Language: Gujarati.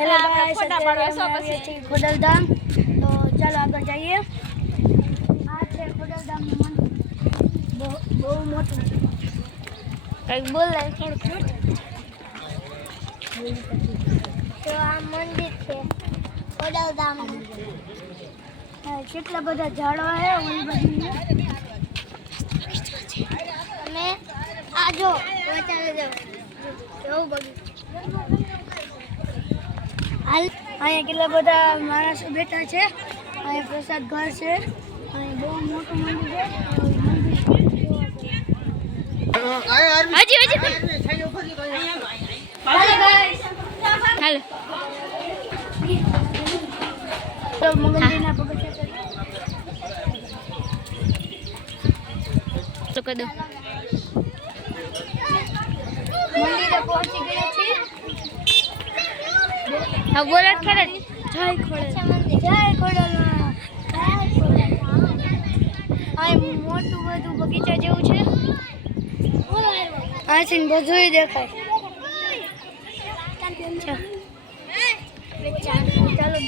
Hello guys, Khodaldham. તો ચાલો આગળ જઈએ. આ છે ખોડલધામનું મંદિર, બહુ મોટું. કંઈક બોલે થોડું તો આ મંદિર છે ખોડલધામનું. કેટલા બધા ઝાડવા છે ઓલી બાજુ. અને આ જો ચાલે જાવ કેવું બધું. અહીંયા કેટલા બધા માણસો બેઠા છે. અહીંયા પ્રસાદ ઘર છે. અહીંયા બહુ મોટું મંદિર છે. હાલો તો મંદિરના પગથિયા તો કહી દો. મંદિરે પહોંચી ગયા છીએ. હા બોલો ખરે. જય ખોડલ, જય ખોડલમાં. અહીં મોટું બધું બગીચા જેવું છે. અહીંથી બધું દેખાય. ચાલો